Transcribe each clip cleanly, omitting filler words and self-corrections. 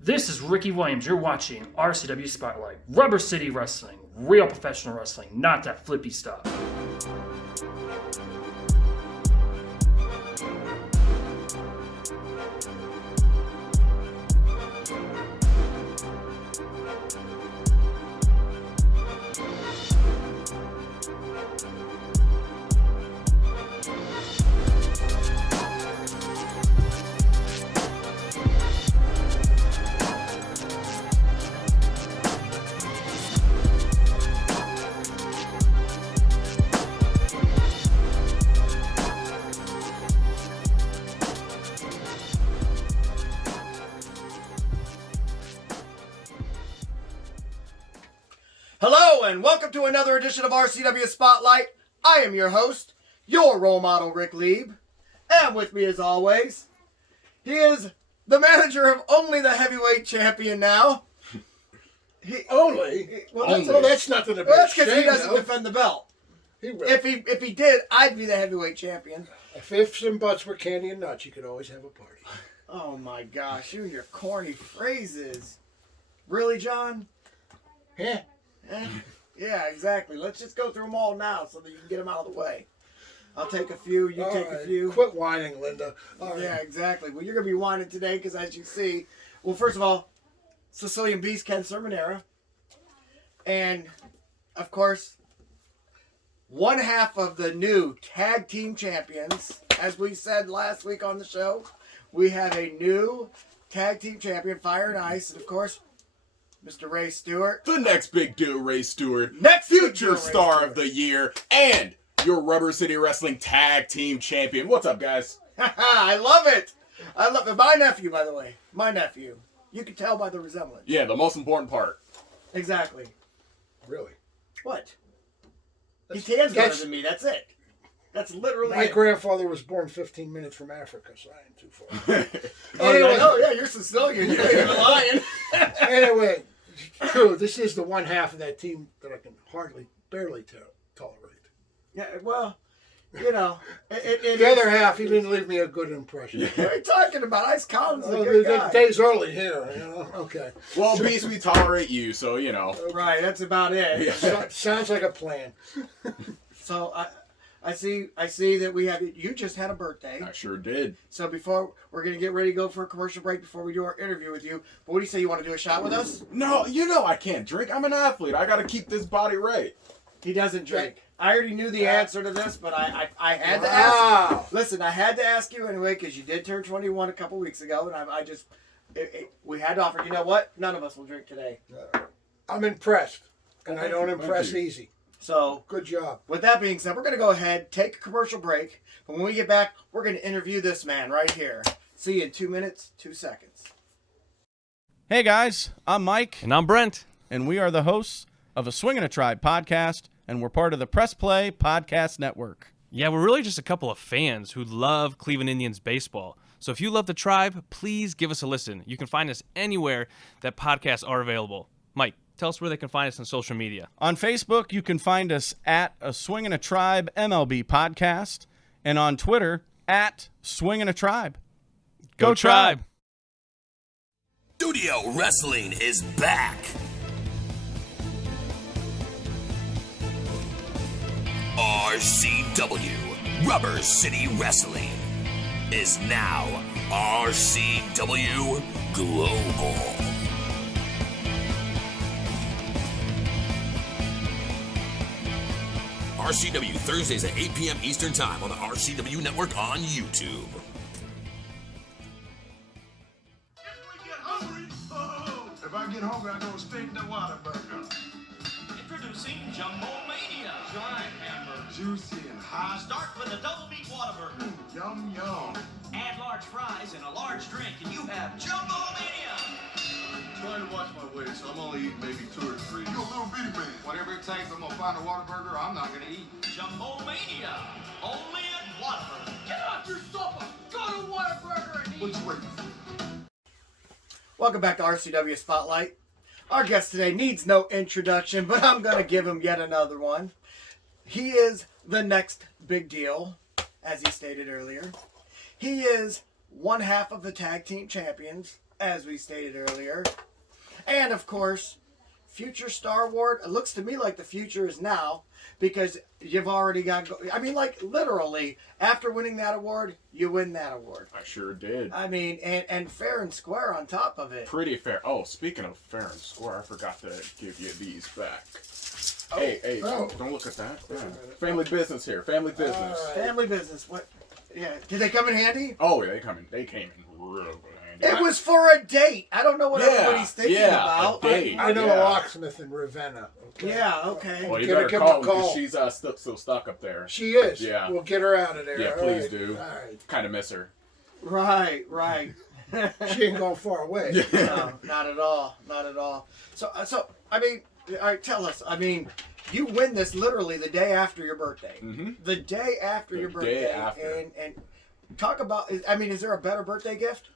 This is Ricky Williams. You're watching RCW Spotlight. Rubber City Wrestling. Real professional wrestling, not that flippy stuff. Hello and welcome to another edition of RCW Spotlight. I am your host, your role model, Ric Lieb. And with me as always, he is the manager of only the heavyweight champion now. That's nothing to be That's because he ashamed doesn't of. defend the belt. He will. If he did, I'd be the heavyweight champion. If ifs and buts were candy and nuts, you could always have a party. Oh my gosh, you and your corny phrases. Really, John? Yeah. Yeah, exactly. Let's just go through them all now so that you can get them out of the way. I'll take a few, you take a few. Quit whining, Linda. All right. Yeah, exactly. Well, you're going to be whining today because, as you see, well, first of all, Sicilian Beast, Cerminara. And, of course, one half of the new Tag Team Champions. As we said last week on the show, we have a new Tag Team Champion, Fire and Ice. And, of course, Mr. Ray Stewart. The next big dude, Ray Stewart. Next big future dude, star Ray of the year. And your Rubber City Wrestling Tag Team Champion. What's up, guys? I love it. I love it. My nephew, by the way. My nephew. You can tell by the resemblance. Yeah, the most important part. Exactly. Really? What? He tans better than me. That's it. That's literally My it. grandfather was born 15 minutes from Africa, so I ain't too far. Oh, yeah, you're Sicilian. You ain't even lying. Anyway, true, this is the one half of that team that I can barely tolerate. Yeah, well, you know. The other half, he didn't leave me a good impression. What are you talking about? Ice Collins is a good The guy. day's early here, you know? Okay. Well, Beast, we tolerate you, so, you know. Right, that's about it. Yeah. Sounds like a plan. So I see that we have, you just had a birthday. I sure did. So before, we're going to get ready to go for a commercial break before we do our interview with you. But what do you say, you want to do a shot with us? No, you know I can't drink. I'm an athlete. I got to keep this body right. He doesn't drink. I already knew the answer to this, but I had to ask. Listen, I had to ask you anyway because you did turn 21 a couple weeks ago, and we had to offer. You know what? None of us will drink today. I'm impressed, and I don't impress easy. So, Good job. with that being said, we're going to go ahead, take a commercial break, but when we get back, we're going to interview this man right here. See you in 2 minutes, 2 seconds. Hey guys, I'm Mike, And I'm Brent. and we are the hosts of a Swingin' a Tribe podcast, and we're part of the Press Play Podcast Network. Yeah, we're really just a couple of fans who love Cleveland Indians baseball. So if you love the Tribe, please give us a listen. You can find us anywhere that podcasts are available. Mike, tell us where they can find us on social media. On Facebook, you can find us at a Swingin' a Tribe MLB podcast, and on Twitter, at Swingin' a Tribe. Go Tribe! Studio Wrestling is back. RCW, Rubber City Wrestling, is now RCW Global. RCW Thursdays at 8 p.m. Eastern Time on the RCW Network on YouTube. If I get hungry, I go steak the Whataburger. Introducing Jumbo Mania. Giant hamburger. Juicy and hot. Start with a double meat Whataburger. Yum, yum. Add large fries and a large drink, and you have Jumbo Mania. I'm trying to watch my weight, so I'm only eating maybe 2 or 3. You a little bitty man. Whatever it takes, I'm gonna find a Whataburger I'm not gonna eat. Jumbo Mania. Only at Whataburger. Get off your sofa. Go to Whataburger and eat. What you waiting for? Welcome back to RCW Spotlight. Our guest today needs no introduction, but I'm going to give him yet another one. He is the next big deal, as he stated earlier. He is one half of the Tag Team Champions, as we stated earlier. And, of course, Future Star Award. It looks to me like the future is now because you've already got... I mean, like, literally, after winning that award, you win that award. I sure did. I mean, and fair and square on top of it. Pretty fair. Oh, speaking of fair and square, I forgot to give you these back. Hey, don't look at that. Yeah. Family business here. Family business. Family business. What? Yeah. Did they come in handy? Oh, yeah, they came in real handy. It was for a date. I don't know what everybody's thinking about. A date. I know a locksmith in Ravenna. Okay? Yeah, okay. Well, you Give better him call a her because call. she's still stuck up there. She is. Yeah. We'll get her out of there. Yeah, All please right. do. All right. Kind of miss her. Right. She ain't going far away. No, not at all. Not at all. So I mean, all right, tell us. I mean, you win this literally the day after your birthday. Mm-hmm. The day after your birthday. Day after. And talk about. I mean, is there a better birthday gift?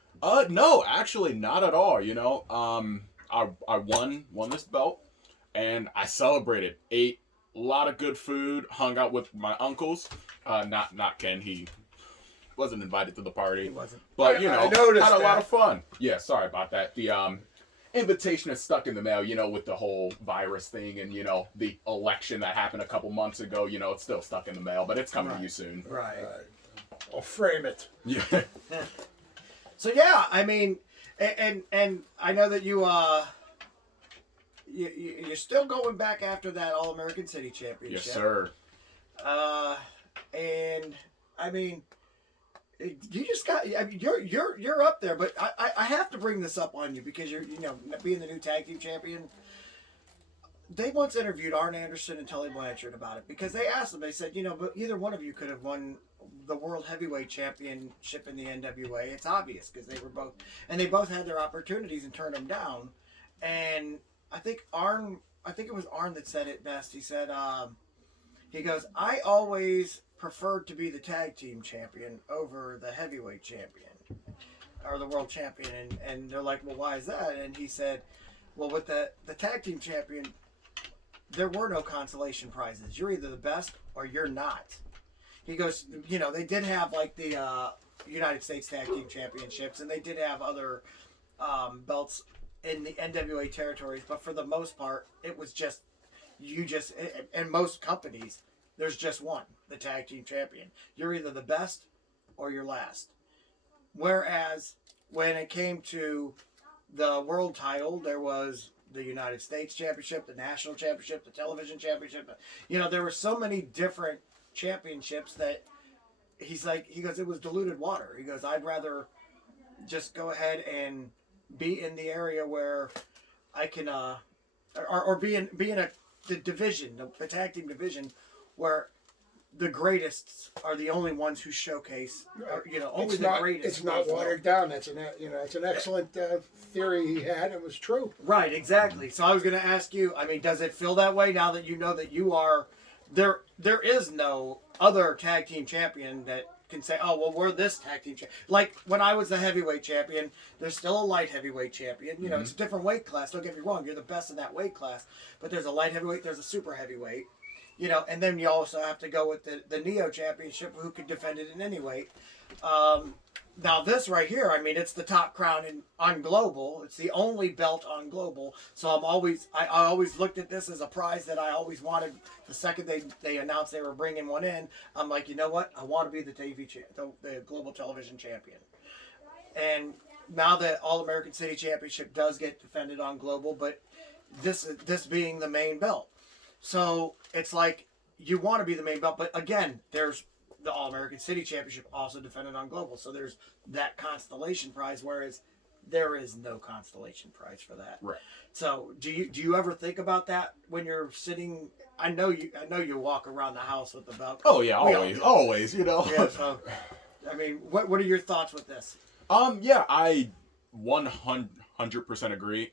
No, actually, not at all. You know, I won this belt, and I celebrated. Ate a lot of good food. Hung out with my uncles. Not Ken. He wasn't invited to the party. He wasn't. But you know, I noticed had a lot that. of fun. Yeah, sorry about that. The invitation is stuck in the mail. You know, with the whole virus thing, and you know the election that happened a couple months ago. You know, it's still stuck in the mail, but it's coming to you soon. Right. I'll frame it. Yeah. So yeah, I mean, and I know that you're still going back after that All American City Championship. Yes, sir. And I mean, you just got. I mean, you're up there, but I have to bring this up on you because you're being the new tag team champion. They once interviewed Arn Anderson and Tully Blanchard about it because they asked them. They said, but either one of you could have won the World Heavyweight Championship in the NWA. It's obvious because they both had their opportunities and turned them down. And I think it was Arn that said it best. He said, he goes, I always preferred to be the tag team champion over the heavyweight champion or the world champion. And they're like, well, why is that? And he said, well, with the tag team champion, there were no consolation prizes. You're either the best or you're not. He goes, they did have like the United States Tag Team Championships, and they did have other belts in the NWA territories, but for the most part, it was just, and most companies, there's just one, the Tag Team Champion. You're either the best or you're last. Whereas when it came to the world title, there was the United States Championship, the National Championship, the Television Championship. There were so many different championships that he goes, it was diluted water. He goes, I'd rather just go ahead and be in the area where I can, or be in the division, the tag team division, where the greatest are the only ones who showcase, only the greatest. It's not watered down. That's it's an excellent theory he had. It was true. Right, exactly. So I was going to ask you. I mean, does it feel that way now that you know that you are there? There is no other tag team champion that can say, "Oh, well, we're this tag team champion." Like when I was the heavyweight champion, there's still a light heavyweight champion. It's a different weight class. Don't get me wrong. You're the best in that weight class, but there's a light heavyweight. There's a super heavyweight. And then you also have to go with the Neo Championship, who could defend it in any weight. Now this right here, I mean, it's the top crown on Global. It's the only belt on Global. So I always looked at this as a prize that I always wanted. The second they announced they were bringing one in, I'm like, you know what? I want to be the Global Television Champion. And now that All American City Championship does get defended on Global, but this being the main belt. So it's like you want to be the main belt, but again, there's the All American City Championship also defended on Global. So there's that constellation prize, whereas there is no constellation prize for that. Right. So do you ever think about that when you're sitting? I know you walk around the house with the belt. Oh yeah, always. Yeah. So, I mean, what are your thoughts with this? Yeah, I 100% agree.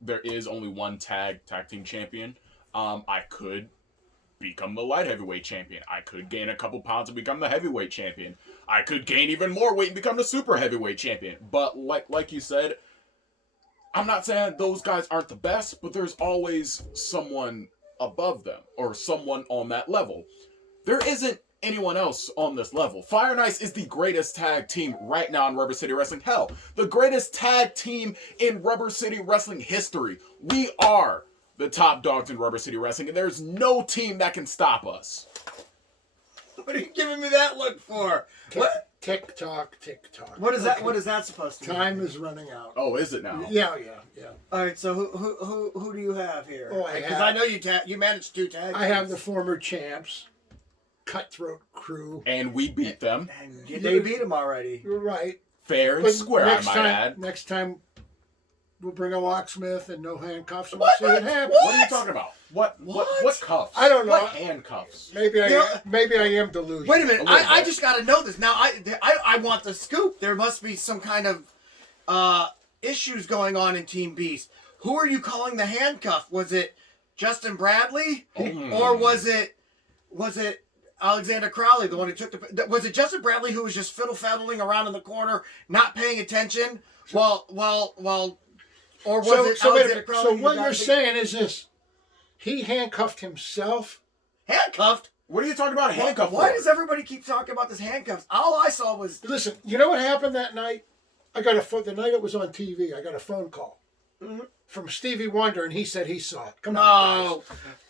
There is only one tag team champion. I could become the light heavyweight champion. I could gain a couple pounds and become the heavyweight champion. I could gain even more weight and become the super heavyweight champion. But like you said, I'm not saying those guys aren't the best, but there's always someone above them or someone on that level. There isn't anyone else on this level. Fire and Ice is the greatest tag team right now in Rubber City Wrestling. Hell, the greatest tag team in Rubber City Wrestling history. We are the top dogs in Rubber City Wrestling, and there's no team that can stop us. What are you giving me that look for? What? Tick tock, tick tock. What is that? What is that supposed to mean? Time is running out. Oh, is it now? Yeah. All right. So who do you have here? Oh, Because I know you managed 2 tag. I have the former champs, Cutthroat Crew. And we beat them. And they beat him already. You're right. Fair and But square, I might add. Next time, we'll bring a locksmith and no handcuffs, and we'll What? see what happens. What are you talking about? What cuffs? I don't know. What handcuffs? Maybe I am delusional. Wait a minute. A little I bit. just got to know this now. I want the scoop. There must be some kind of issues going on in Team Beast. Who are you calling the handcuff? Was it Justin Bradley, or was it Alexander Crowley, the one who took the? Was it Justin Bradley who was just fiddle-faddling around in the corner, not paying attention? Or was it Alexander Crowley? So what you're saying is this: he handcuffed himself. Handcuffed? What are you talking about handcuffs? Why does everybody keep talking about this handcuffs? All I saw was. Listen, you know what happened that night? I got a phone. The night it was on TV, I got a phone call from Stevie Wonder, and he said he saw it. Come on, guys.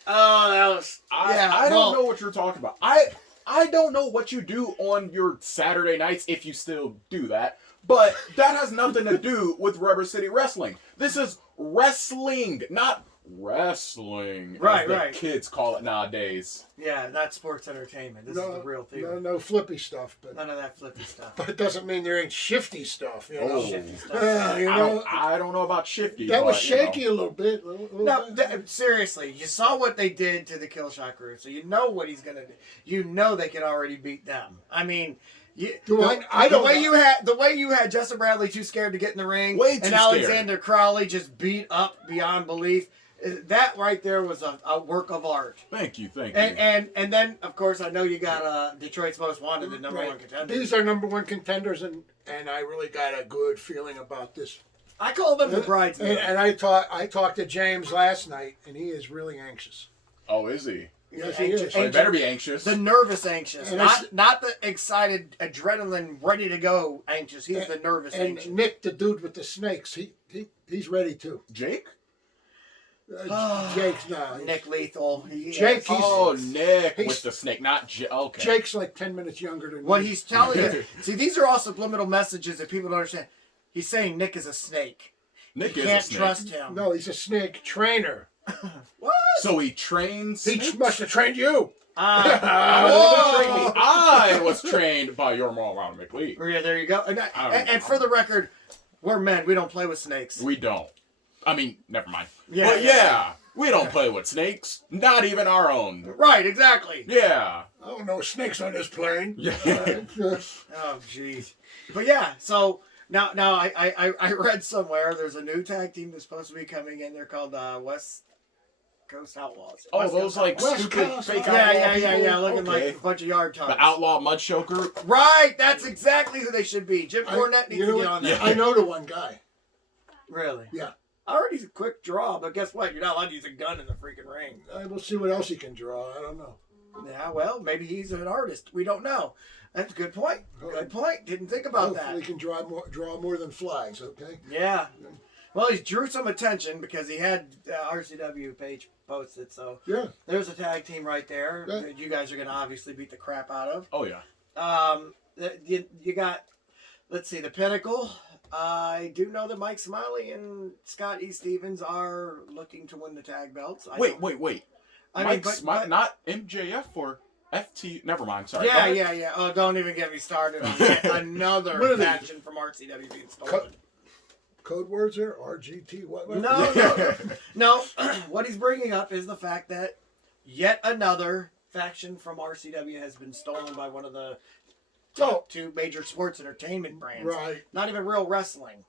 Oh, that was. I don't know what you're talking about. I don't know what you do on your Saturday nights, if you still do that, but that has nothing to do with Rubber City Wrestling. This is wrestling, not wrestling, Right, as the kids call it nowadays. Yeah, not sports entertainment. This is the real thing. No flippy stuff, but None of that flippy stuff. but it doesn't mean there ain't shifty stuff. You know? Oh. Shifty stuff. You know, I don't know about shifty. that was but, you know. shaky a little bit. No, seriously, you saw what they did to the Killshot Crew, so you know what he's gonna do. You know they can already beat them. I mean, the way you had Justin Bradley too scared to get in the ring, Way too and Alexander Crowley just beat up beyond belief. That right there was a work of art. Thank you. And then of course I know you got Detroit's Most Wanted, the number one contender. These are number one contenders, and I really got a good feeling about this. I call them the bridesmaids. And I talked to James last night, and he is really anxious. Oh, is he? Yes, he is. Oh, he better be anxious. The nervous anxious, And not the excited, adrenaline, ready to go anxious. He's the nervous anxious. And Nick, the dude with the snakes, he's ready too. Jake? Jake's not. Nick Lethal. Jake, Nick he's- with the snake, not Jake. Okay. Jake's like 10 minutes younger than What me. he's telling you. See, these are all subliminal messages that people don't understand. He's saying Nick is a snake. Nick You is can't a snake. trust him. No, he's a snake trainer. What? So he trains. He must have trained you. I was trained by your mom, Ron McLeod. Yeah, there you go. And for the record, we're men. We don't play with snakes. We don't. I mean, never mind. Yeah, But yeah, we don't play with snakes. Not even our own. Right, exactly. Yeah. Oh, no snakes on this plane. Yeah. Oh, jeez. But yeah, so now I read somewhere there's a new tag team that's supposed to be coming in. They're called West Coast Outlaws. Oh, West those Coast like Outlaws. stupid Coast fake Outlaws. outlaw Yeah, people? looking Okay. like a bunch of yard tugs. The Outlaw Mud Show group? Right, that's exactly who they should be. Jim Cornette needs to get on that. I know the one guy. Really? Yeah. Already a quick draw, but guess what? You're not allowed to use a gun in the freaking ring. We'll see what else he can draw. I don't know. Yeah, well, maybe he's an artist. We don't know. That's a good point. Good point. Didn't think about Hopefully that. he can draw more than flags, okay? Yeah. Well, he drew some attention because he had RCW page posted. So Yeah. there's a tag team right there Yeah. that you guys are going to obviously beat the crap out of. Oh, yeah. You got, let's see, the Pinnacle. I do know that Mike Smiley and Scott E. Stevens are looking to win the tag belts. Wait. I Mike mean, Smiley, not MJF or FT. Never mind. Sorry. Yeah. Oh, don't even get me started on yet another What are they? faction from RCW being stolen. Code words there? RGT? What? No. What he's bringing up is the fact that yet another faction from RCW has been stolen by one of the top two major sports entertainment brands. Right. Not even real wrestling.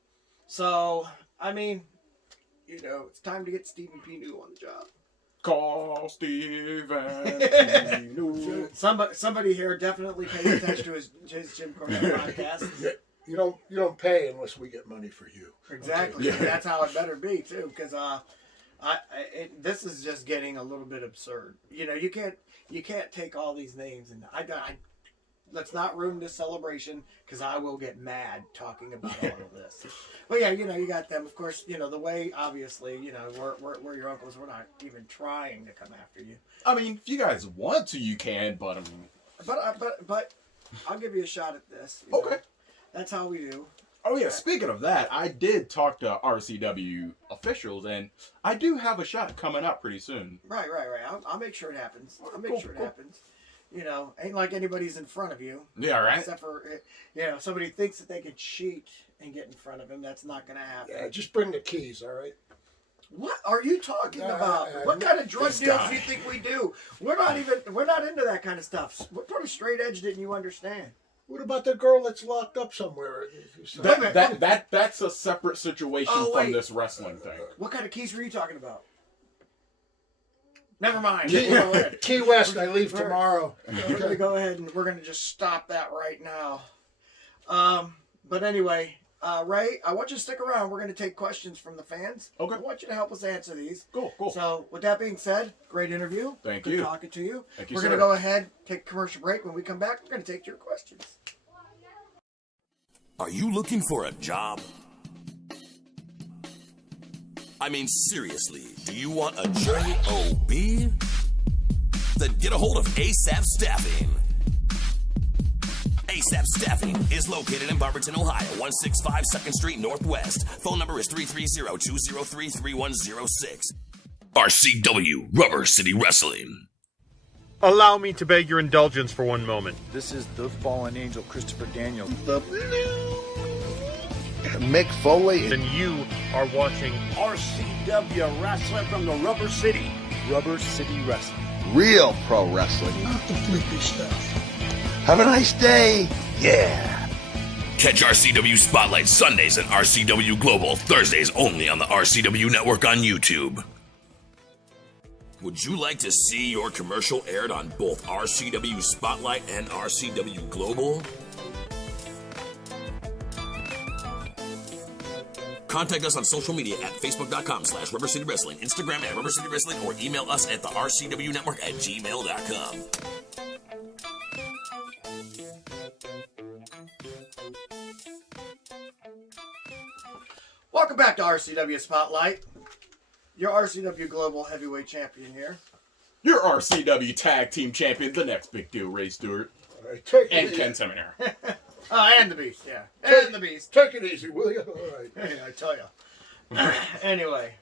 So, I mean, it's time to get Stephen P. New on the job. Call Steven. Somebody here definitely pays attention to his Jim Cornette podcast. You don't pay unless we get money for you. Exactly. Okay. That's how it better be too, because This is just getting a little bit absurd. You know, you can't take all these names and let's not ruin this celebration because I will get mad talking about all of this. But yeah, you know, you got them. Of course, you know, the way, obviously, you know, we're your uncles. We're not even trying to come after you. I mean, if you guys want to, you can, but I mean... But I'll give you a shot at this. Okay. Know? That's how we do. Oh, yeah, speaking of that, I did talk to RCW officials, and I do have a shot coming up pretty soon. Right. I'll make sure it happens. Happens. You know, ain't like anybody's in front of you. Yeah, right? Except for, you know, somebody thinks that they can cheat and get in front of him. That's not going to happen. Yeah, just bring the keys, all right? What are you talking about? What kind of drug deals do you think we do? We're not into that kind of stuff. We're pretty straight edged, didn't you understand? What about the girl that's locked up somewhere? That's a separate situation from this wrestling thing. What kind of keys were you talking about? Never mind. Key West, I leave tomorrow. We're going to go ahead and we're going to just stop that right now. But anyway, Ray, I want you to stick around. We're going to take questions from the fans. Okay. I want you to help us answer these. Cool. So, with that being said, great interview. Thank Good you. talking to you. Thank you, We're sir. going to go ahead, take a commercial break. When we come back, we're going to take your questions. Are you looking for a job? I mean, seriously, do you want a job? Then get a hold of ASAP Staffing. ASAP Staffing is located in Barberton, Ohio, 165 2nd Street Northwest. Phone number is 330-203-3106. RCW Rubber City Wrestling. Allow me to beg your indulgence for one moment. This is the fallen angel, Christopher Daniel. The Mick Foley. And you are watching RCW Wrestling from the Rubber City. Rubber City Wrestling. Real pro wrestling. Not the flippy stuff. Have a nice day. Yeah. Catch RCW Spotlight Sundays and RCW Global Thursdays only on the RCW Network on YouTube. Would you like to see your commercial aired on both RCW Spotlight and RCW Global? Contact us on social media at facebook.com/Rubber City Wrestling, Instagram at Rubber City Wrestling, or email us at the RCW Network at gmail.com. Welcome back to RCW Spotlight. Your RCW Global Heavyweight Champion here. Your RCW Tag Team Champion, the next big deal, Ray Stewart. And Ken Cerminara. And the Beast, yeah. And the Beast. Take it easy, will you? All right. Yeah, I tell you. Anyway.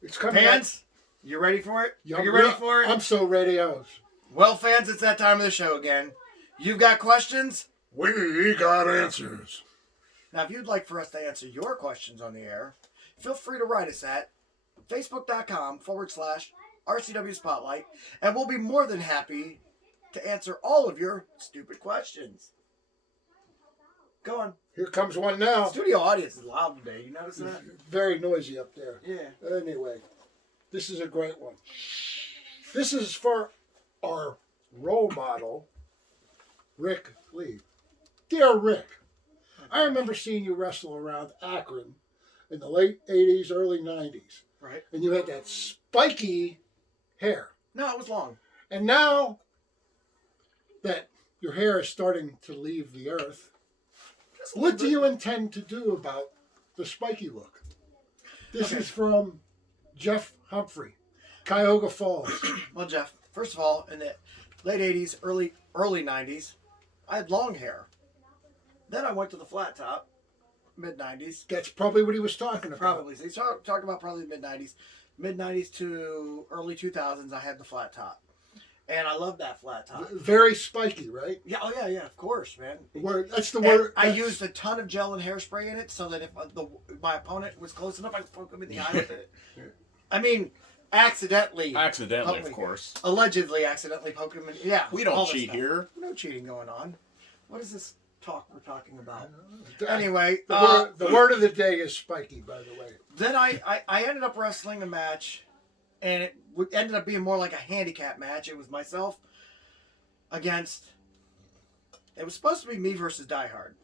It's coming. Fans, you ready for it? Are you ready for it? I'm so ready. Well, fans, it's that time of the show again. You've got questions? We got answers. Now, if you'd like for us to answer your questions on the air, feel free to write us at facebook.com/RCW Spotlight, and we'll be more than happy to answer all of your stupid questions. Go on. Here comes one now. Studio audience is loud today. You notice that? Very noisy up there. Yeah. Anyway, this is a great one. This is for our role model, Ric Lieb. Dear Rick, I remember seeing you wrestle around Akron in the late 80s, early 90s. Right. And you had that spiky hair. No, it was long. And now that your hair is starting to leave the earth, what do you intend to do about the spiky look? This is from Jeff Humphrey, Cuyahoga Falls. Well, Jeff, first of all, in the late 80s, early 90s, I had long hair. Then I went to the flat top, mid-90s. That's probably what he was talking about. Probably. So he's talking about probably mid-90s. Mid-90s to early 2000s, I had the flat top. And I love that flat top. Very spiky, right? Yeah, oh yeah, of course, man. That's the word. I used a ton of gel and hairspray in it so that if my opponent was close enough, I could poke him in the eye with it. I mean, accidentally, of course. Allegedly accidentally poke him in. Yeah. We don't cheat here. No cheating going on. What is this talk we're talking about? Anyway. The word of the day is spiky, by the way. Then I ended up wrestling a match, and it ended up being more like a handicap match. It was myself against... It was supposed to be me versus Die Hard.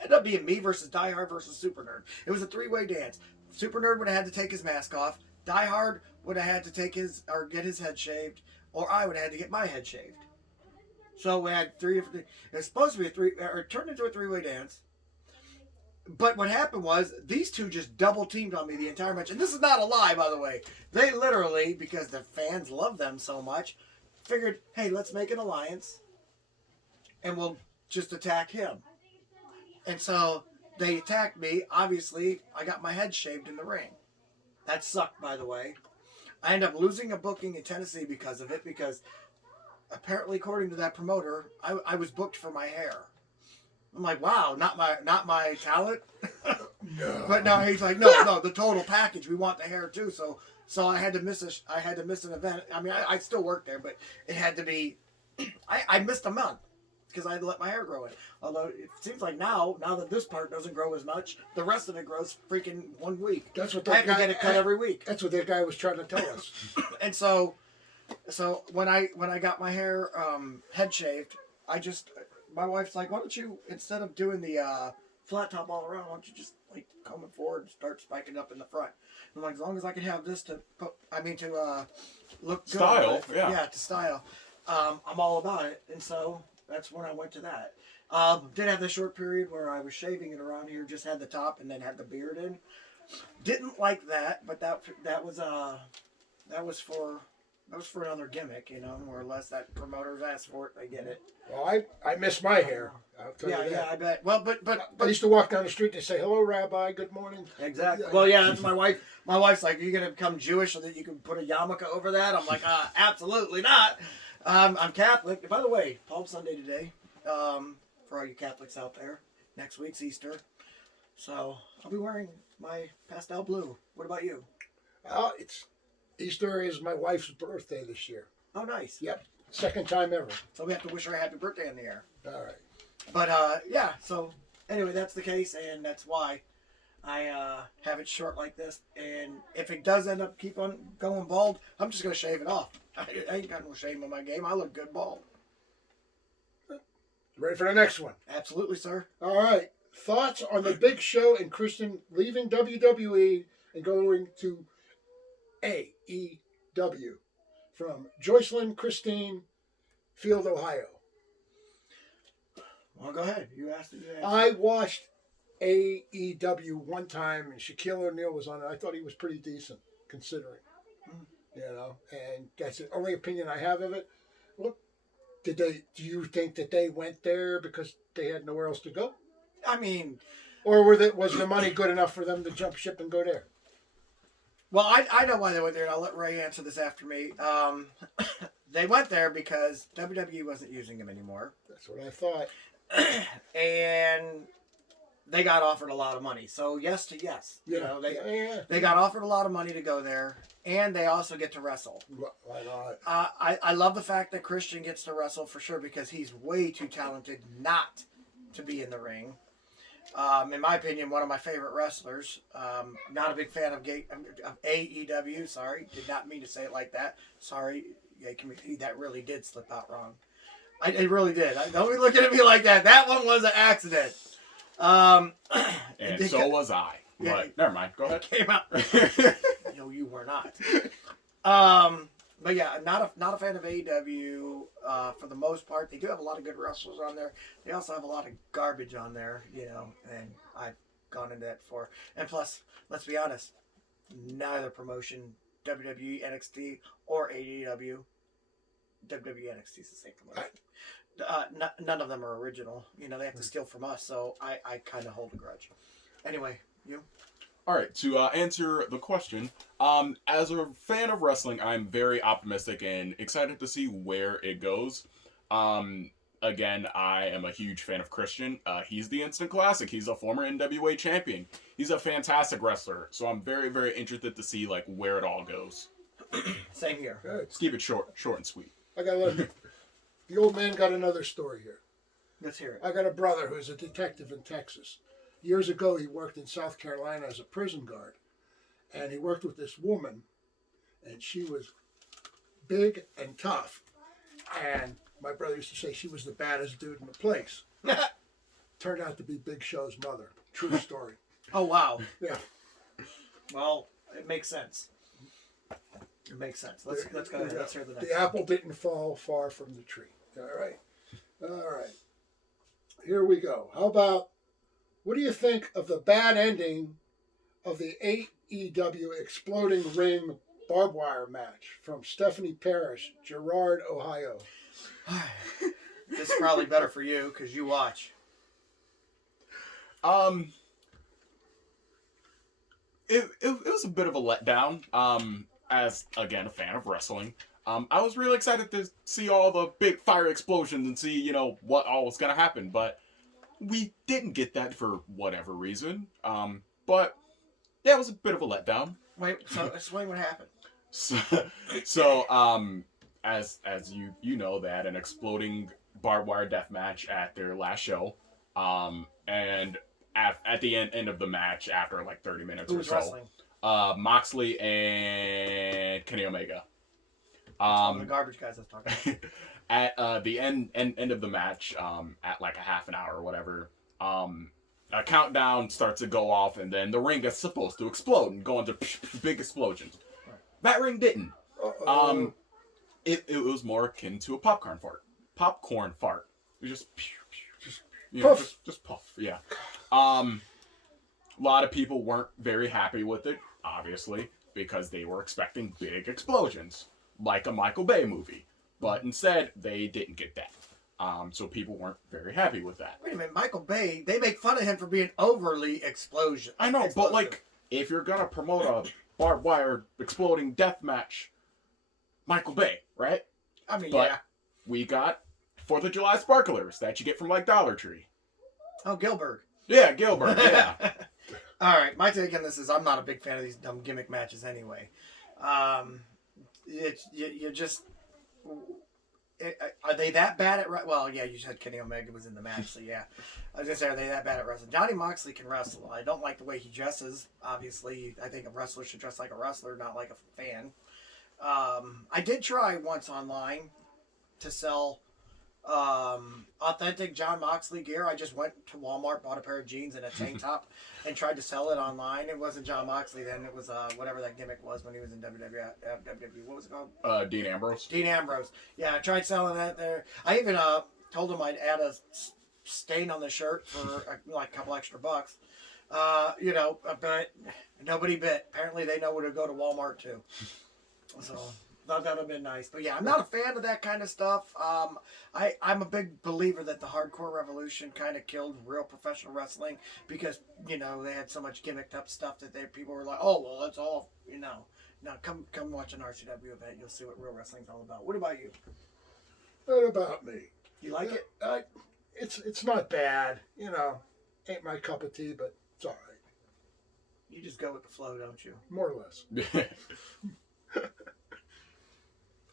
Ended up being me versus Die Hard versus Super Nerd. It was a three-way dance. Super Nerd would have had to take his mask off. Die Hard would have had to take get his head shaved, or I would have had to get my head shaved. So we had 3 different. It was supposed to be it turned into a 3-way dance. But what happened was these two just double teamed on me the entire match, and this is not a lie, by the way. They literally, because the fans love them so much, figured, hey, let's make an alliance, and we'll just attack him. And so they attacked me. Obviously, I got my head shaved in the ring. That sucked, by the way. I ended up losing a booking in Tennessee because of it, because apparently, according to that promoter, I was booked for my hair. I'm like, wow, not my talent. No. But no, he's like, no, the total package. We want the hair too. So I had to miss an event. I mean, I still work there, but it had to be. I missed a month because I had to let my hair grow in. Although it seems like now that this part doesn't grow as much, the rest of it grows freaking 1 week. That's what I have to get it cut every week. That's what that guy was trying to tell us. And so when I got my hair head shaved, my wife's like, why don't you, instead of doing the flat top all around, why don't you just like coming forward and start spiking up in the front? I'm like, as long as I can have this to look good. Style, yeah. Yeah, to style. I'm all about it. And so that's when I went to that. Did have the short period where I was shaving it around here, just had the top and then had the beard in. Didn't like that, but that was for another gimmick, more or less. That promoters asked for it, they get it. Well, I miss my hair. I'll tell you that. Yeah, I bet. Well, but I used to walk down the street and say, "Hello, Rabbi. Good morning." Exactly. Well, yeah, that's my wife. My wife's like, "Are you gonna become Jewish so that you can put a yarmulke over that?" I'm like, absolutely not. I'm Catholic. By the way, Palm Sunday today. For all you Catholics out there, next week's Easter, so I'll be wearing my pastel blue. What about you? Easter is my wife's birthday this year. Oh, nice. Yep. Second time ever. So we have to wish her a happy birthday in the air. All right. But, yeah, so anyway, that's the case, and that's why I have it short like this. And if it does end up keep on going bald, I'm just going to shave it off. I ain't got no shame in my game. I look good bald. Ready for the next one? Absolutely, sir. All right. Thoughts on the Big Show and Christian leaving WWE and going to AEW from Joycelyn Christine, Field, Ohio. Well, go ahead. You asked it. I watched AEW one time, and Shaquille O'Neal was on it. I thought he was pretty decent, considering. And that's the only opinion I have of it. Look, do you think that they went there because they had nowhere else to go? I mean... Or was the money good enough for them to jump ship and go there? Well, I know why they went there, and I'll let Ray answer this after me. They went there because WWE wasn't using them anymore. That's what I thought. And they got offered a lot of money. So yes to yes. They got offered a lot of money to go there, and they also get to wrestle. Why not? I love the fact that Christian gets to wrestle for sure because he's way too talented not to be in the ring. In my opinion, one of my favorite wrestlers. Not a big fan of AEW. Sorry, did not mean to say it like that. Sorry, that really did slip out wrong. It really did. Don't be looking at me like that. That one was an accident. And so was I. Yeah, but never mind. Go ahead. Came out. No, you were not. But yeah, not a fan of AEW for the most part. They do have a lot of good wrestlers on there. They also have a lot of garbage on there, and I've gone into that before. And plus, let's be honest, neither promotion, WWE, NXT, or AEW, WWE, NXT is the same promotion. None of them are original. They have to steal from us, so I kind of hold a grudge. Anyway, you? All right, to answer the question, as a fan of wrestling, I'm very optimistic and excited to see where it goes. Again, I am a huge fan of Christian. He's the instant classic. He's a former NWA champion. He's a fantastic wrestler, so I'm very, very interested to see where it all goes. Same here. Good. Let's keep it short and sweet. The old man got another story here. Let's hear it. I got a brother who's a detective in Texas. Years ago, he worked in South Carolina as a prison guard. And he worked with this woman, and she was big and tough. And my brother used to say she was the baddest dude in the place. Turned out to be Big Show's mother. True story. Oh, wow. Yeah. Well, it makes sense. It makes sense. Let's go ahead. Let's hear the next The apple didn't fall far from the tree. All right. Here we go. How about, what do you think of the bad ending of the AEW Exploding Ring barbed wire match from Stephanie Parrish, Girard, Ohio? This is probably better for you because you watch. It was a bit of a letdown. As again a fan of wrestling, I was really excited to see all the big fire explosions and see what all was gonna happen, but we didn't get that for whatever reason. But yeah, it was a bit of a letdown. Wait, so explain what happened. As you know, they had an exploding barbed wire death match at their last show, and at the end of the match, after like 30 minutes Who or was so, wrestling? Moxley and Kenny Omega. The garbage guys I was talking about. At the end of the match, at like a half an hour or whatever, a countdown starts to go off, and then the ring is supposed to explode and go into big explosions. That ring didn't. It was more akin to a popcorn fart. It was just puff. Yeah. A lot of people weren't very happy with it, obviously, because they were expecting big explosions, like a Michael Bay movie. But instead, they didn't get that. So people weren't very happy with that. Wait a minute, Michael Bay, they make fun of him for being overly explosive. I know, but like, if you're gonna promote a barbed wire exploding death match, Michael Bay, right? I mean, but yeah. We got 4th of July sparklers that you get from like Dollar Tree. Oh, Gilbert. Yeah, Gilbert, yeah. All right, my take on this is I'm not a big fan of these dumb gimmick matches anyway. You're just... Are they that bad at... Well, yeah, you said Kenny Omega was in the match, so yeah. I was going to say, are they that bad at wrestling? Johnny Moxley can wrestle. I don't like the way he dresses, obviously. I think a wrestler should dress like a wrestler, not like a fan. I did try once online to sell authentic John Moxley gear. I just went to Walmart, bought a pair of jeans and a tank top, and tried to sell it online. It wasn't John Moxley then. It was whatever that gimmick was when he was in WWE. What was it called? Dean Ambrose. Dean Ambrose. Yeah, I tried selling that there. I even told him I'd add a stain on the shirt for like a couple extra bucks. But nobody bit. Apparently they know where to go to Walmart too. So thought that would have been nice. But yeah, I'm not a fan of that kind of stuff. I'm a big believer that the hardcore revolution kind of killed real professional wrestling because, they had so much gimmicked up stuff that people were like, oh, well, that's all, Now, come watch an RCW event. You'll see what real wrestling's all about. What about you? What about me? You like it? It's not bad. Ain't my cup of tea, but it's all right. You just go with the flow, don't you? More or less.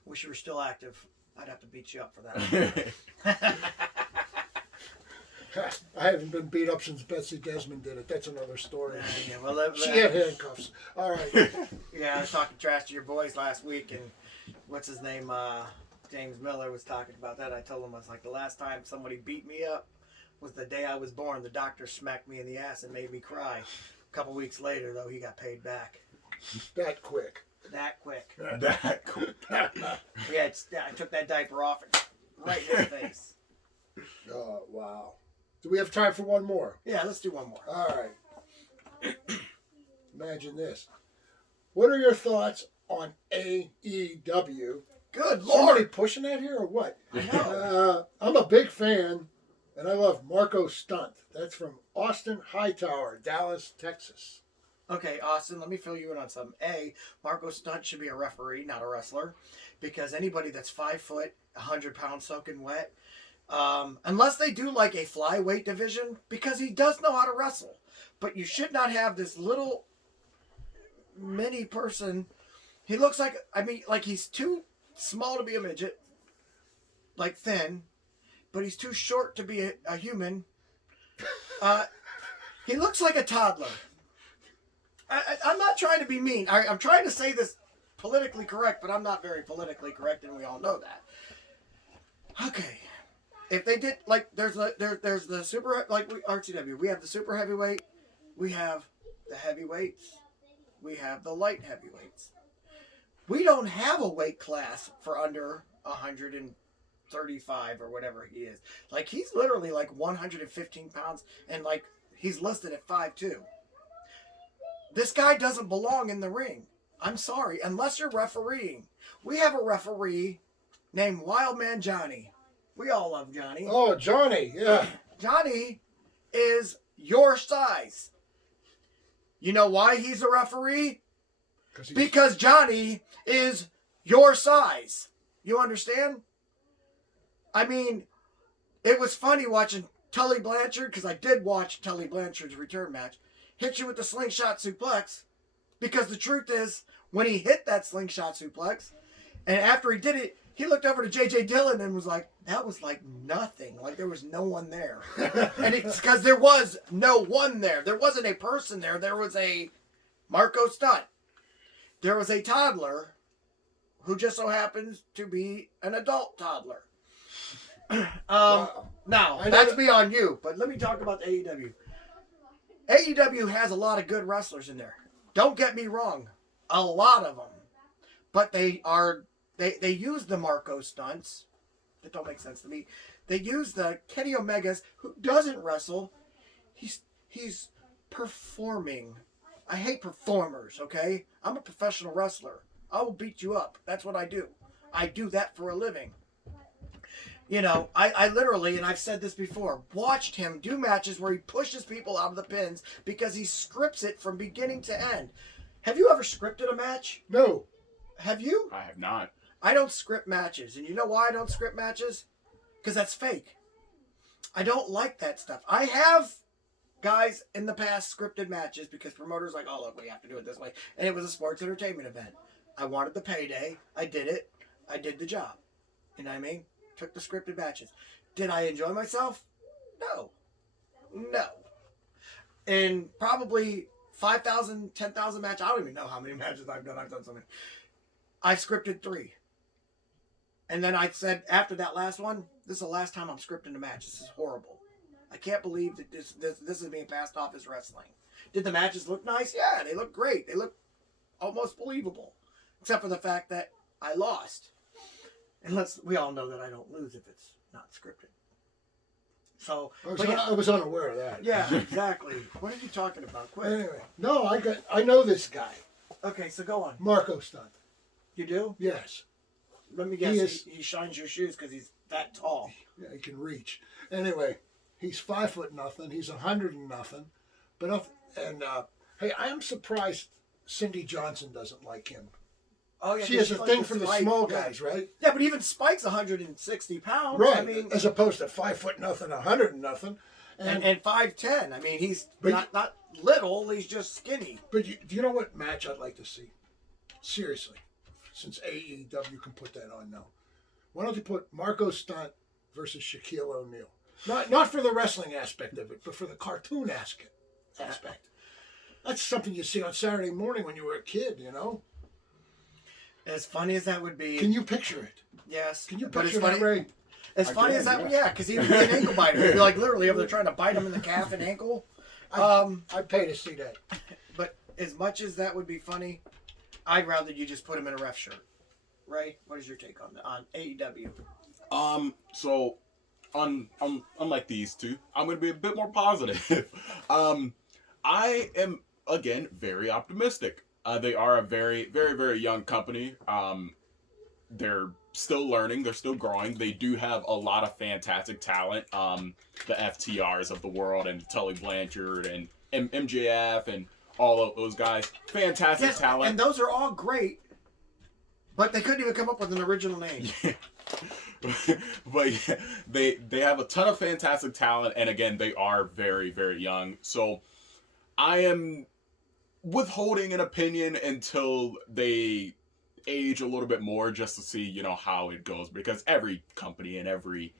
Wish you were still active. I'd have to beat you up for that. I haven't been beat up since Betsy Desmond did it. That's another story. Yeah, well, she had handcuffs. All right. Yeah, I was talking trash to your boys last week, and what's his name? James Miller was talking about that. I told him, I was like, the last time somebody beat me up was the day I was born. The doctor smacked me in the ass and made me cry. A couple weeks later, though, he got paid back. That quick. That quick. That quick. Yeah, I took that diaper off and right in his face. Oh, wow. Do we have time for one more? Yeah, let's do one more. All right. Imagine this. What are your thoughts on AEW? Good Lord. Somebody pushing that here or what? I know. I'm a big fan, and I love Marco Stunt. That's from Austin Hightower, Dallas, Texas. Okay, Austin, let me fill you in on something. A, Marco Stunt should be a referee, not a wrestler, because anybody that's 5 foot, 100 pounds soaking wet, unless they do like a flyweight division, because he does know how to wrestle, but you should not have this little mini person. He looks like, he's too small to be a midget, like thin, but he's too short to be a human. He looks like a toddler. I'm not trying to be mean. I'm trying to say this politically correct, but I'm not very politically correct, and we all know that. Okay, if they did there's the super RCW. We have the super heavyweight, we have the heavyweights, we have the light heavyweights. We don't have a weight class for under 135 or whatever he is. Like, he's literally like 115 pounds, and like he's listed at 5'2". This guy doesn't belong in the ring. I'm sorry, unless you're refereeing. We have a referee named Wildman Johnny. We all love Johnny. Oh, Johnny, yeah. Johnny is your size. You know why he's a referee? Because Johnny is your size. You understand? I mean, it was funny watching Tully Blanchard, because I did watch Tully Blanchard's return match, hit you with the slingshot suplex, because the truth is, when he hit that slingshot suplex, and after he did it, he looked over to J.J. Dillon and was like, that was like nothing. Like, there was no one there. And it's because there was no one there. There wasn't a person there. There was a Marco Stunt. There was a toddler who just so happens to be an adult toddler. Now, that's beyond you, but let me talk about the AEW. AEW has a lot of good wrestlers in there. Don't get me wrong. A lot of them. But they use the Marco Stunts. That don't make sense to me. They use the Kenny Omegas, who doesn't wrestle. He's performing. I hate performers, okay? I'm a professional wrestler. I will beat you up. That's what I do. I do that for a living. You know, I literally, and I've said this before, watched him do matches where he pushes people out of the pins because he scripts it from beginning to end. Have you ever scripted a match? No. Have you? I have not. I don't script matches. And you know why I don't script matches? Because that's fake. I don't like that stuff. I have guys in the past scripted matches because promoters like, oh, look, we have to do it this way. And it was a sports entertainment event. I wanted the payday. I did it. I did the job. You know what I mean? Took the scripted matches. Did I enjoy myself? No. No. In probably 5,000, 10,000 matches, I don't even know how many matches I've done. I've done so many. I scripted 3. And then I said, after that last one, this is the last time I'm scripting a match. This is horrible. I can't believe that this is being passed off as wrestling. Did the matches look nice? Yeah, they look great. They look almost believable. Except for the fact that I lost. And we all know that I don't lose if it's not scripted. So I was unaware of that. Yeah, exactly. What are you talking about? Quick. Anyway, no, I know this guy. Okay, so go on. Marco Stunt. You do? Yes. Let me guess. He shines your shoes because he's that tall. Yeah, he can reach. Anyway, he's 5'0". He's 100 and nothing. But hey, I am surprised Cindy Johnson doesn't like him. Oh yeah, she has a thing for the Spike, small guys, right? Yeah, but even Spike's 160 pounds. Right. I mean, as opposed to 5'0", 100 and nothing. And 5'10". I mean, he's not little. He's just skinny. But do you know what match I'd like to see? Seriously, since AEW can put that on now, why don't you put Marco Stunt versus Shaquille O'Neal? Not for the wrestling aspect of it, but for the cartoon aspect. That's something you see on Saturday morning when you were a kid, you know. As funny as that would be. Can you picture it? Yes. Can you picture that, Ray? As funny as that, yeah, because he would be an ankle biter. He'd be like literally over there trying to bite him in the calf and ankle. I'd pay to see that. But as much as that would be funny, I'd rather you just put him in a ref shirt. Ray, what is your take on AEW? So, unlike these two, I'm going to be a bit more positive. I am, again, very optimistic. They are a very, very, very young company. They're still learning. They're still growing. They do have a lot of fantastic talent. The FTRs of the world and Tully Blanchard and MJF and all of those guys. Fantastic talent. And those are all great, but they couldn't even come up with an original name. Yeah. But yeah, they have a ton of fantastic talent. And again, they are very, very young. So I am withholding an opinion until they age a little bit more, just to see, you know, how it goes, because every company and every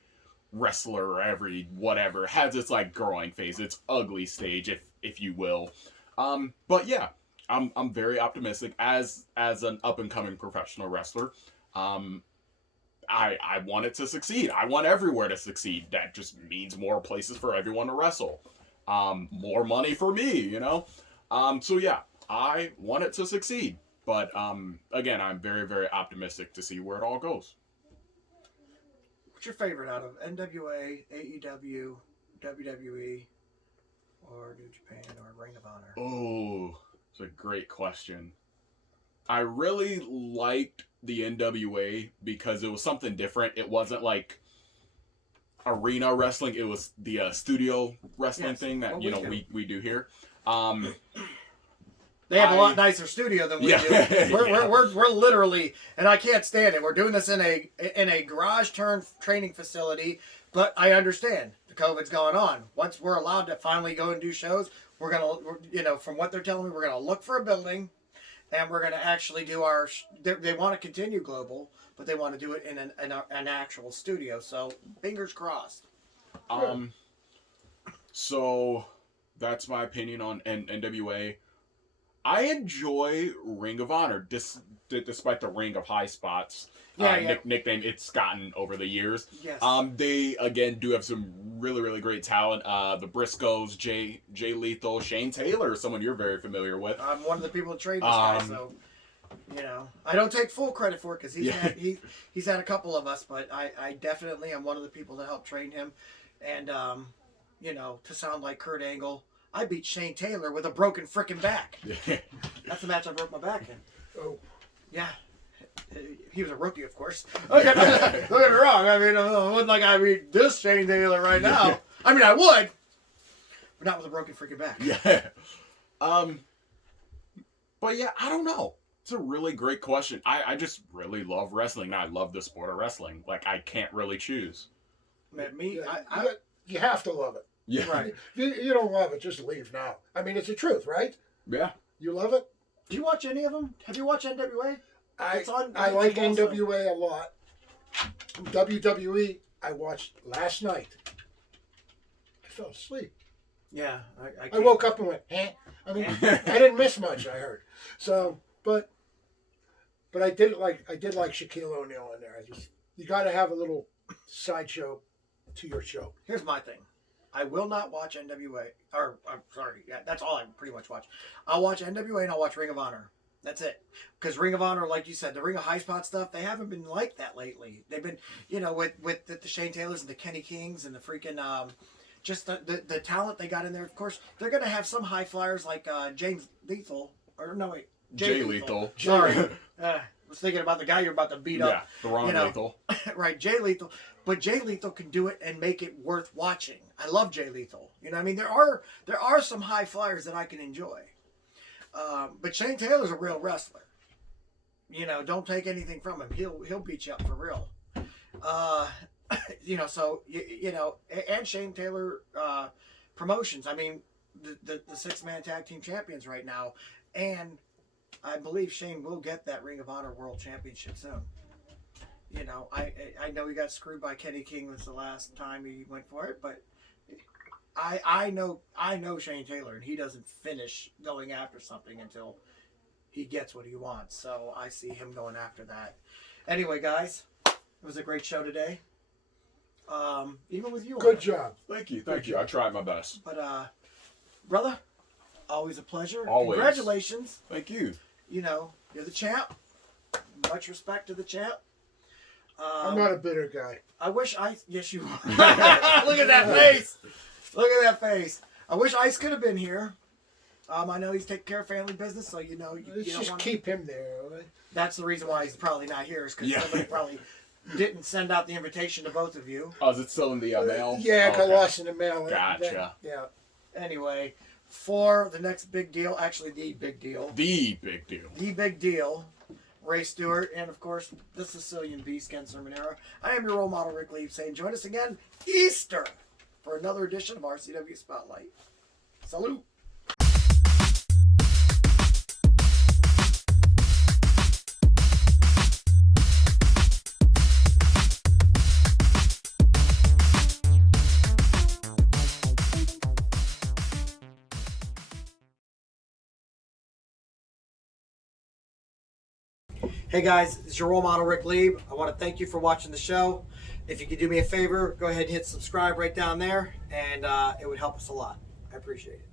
wrestler or every whatever has its like growing phase, its ugly stage, if you will. But yeah, I'm very optimistic as an up and coming professional wrestler. I want it to succeed. I want everywhere to succeed. That just means more places for everyone to wrestle. More money for me, you know? So yeah, I want it to succeed. But again, I'm very, very optimistic to see where it all goes. What's your favorite out of NWA, AEW, WWE, or New Japan, or Ring of Honor? Oh, it's a great question. I really liked the NWA because it was something different. It wasn't like arena wrestling. It was the studio wrestling thing that we do here. They have a lot nicer studio than we do. We're literally, and I can't stand it. We're doing this in a garage turn training facility, but I understand the COVID's going on. Once we're allowed to finally go and do shows, we're from what they're telling me, we're gonna look for a building, and we're gonna actually do our. They want to continue global, but they want to do it in an actual studio. So fingers crossed. So that's my opinion on NWA. I enjoy Ring of Honor, despite the Ring of High Spots nickname it's gotten over the years. Yes. They, again, do have some really, really great talent. The Briscoes, Jay Lethal, Shane Taylor, someone you're very familiar with. I'm one of the people that trained this guy, so, I don't take full credit for it because he's had a couple of us, but I definitely am one of the people that helped train him. And, to sound like Kurt Angle, I beat Shane Taylor with a broken frickin' back. That's the match I broke my back in. Oh. Yeah. He was a rookie, of course. Don't get me wrong. I mean, it wasn't like I beat this Shane Taylor right now. I mean, I would, but not with a broken freaking back. Yeah. But yeah, I don't know. It's a really great question. I just really love wrestling. I love the sport of wrestling. Like, I can't really choose. Me, you have to love it. Yeah. Right. If you don't love it, just leave now. I mean, it's the truth, right? Yeah. You love it? Do you watch any of them? Have you watched NWA? I like NWA a lot. WWE, I watched last night. I fell asleep. Yeah. I woke up and went, eh? I mean, I didn't miss much, I heard. So, but I did like Shaquille O'Neal in there. You got to have a little sideshow to your show. Here's my thing. I will not watch NWA. That's all I pretty much watch. I'll watch NWA and I'll watch Ring of Honor. That's it. Because Ring of Honor, like you said, the Ring of High Spot stuff, they haven't been like that lately. They've been, with the Shane Taylors and the Kenny Kings and the freaking, just the talent they got in there. Of course, they're going to have some high flyers like Jay Lethal. Sorry. I was thinking about the guy you're about to beat up. Yeah, the wrong Lethal. Right, Jay Lethal. But Jay Lethal can do it and make it worth watching. I love Jay Lethal. You know what I mean? There are some high flyers that I can enjoy. But Shane Taylor's a real wrestler. Don't take anything from him. He'll beat you up for real. And Shane Taylor promotions. I mean, the 6-man tag team champions right now. And I believe Shane will get that Ring of Honor World Championship soon. I know he got screwed by Kenny King. Was the last time he went for it, but I know Shane Taylor, and he doesn't finish going after something until he gets what he wants. So I see him going after that. Anyway, guys, it was a great show today. Even with you. Good job. Thank you. I tried my best. But brother, always a pleasure. Always. Congratulations. Thank you. You're the champ. Much respect to the champ. I'm not a bitter guy. I wish yes, you are. Look at that face. Look at that face. I wish Ice could have been here. I know he's taking care of family business, so you Let's don't just want keep him there. Right? That's the reason why he's probably not here, is because somebody probably didn't send out the invitation to both of you. Oh, is it still in the mail? Yeah, I lost in the mail. Gotcha. Yeah. Anyway, for the next big deal, actually the big deal, Ray Stewart, and of course the Sicilian Beast, Ken Cerminara. I am your role model, Ric Lieb, saying join us again Easter for another edition of RCW Spotlight. Salute. Hey guys, it's your role model, Ric Lieb. I want to thank you for watching the show. If you could do me a favor, go ahead and hit subscribe right down there, and it would help us a lot. I appreciate it.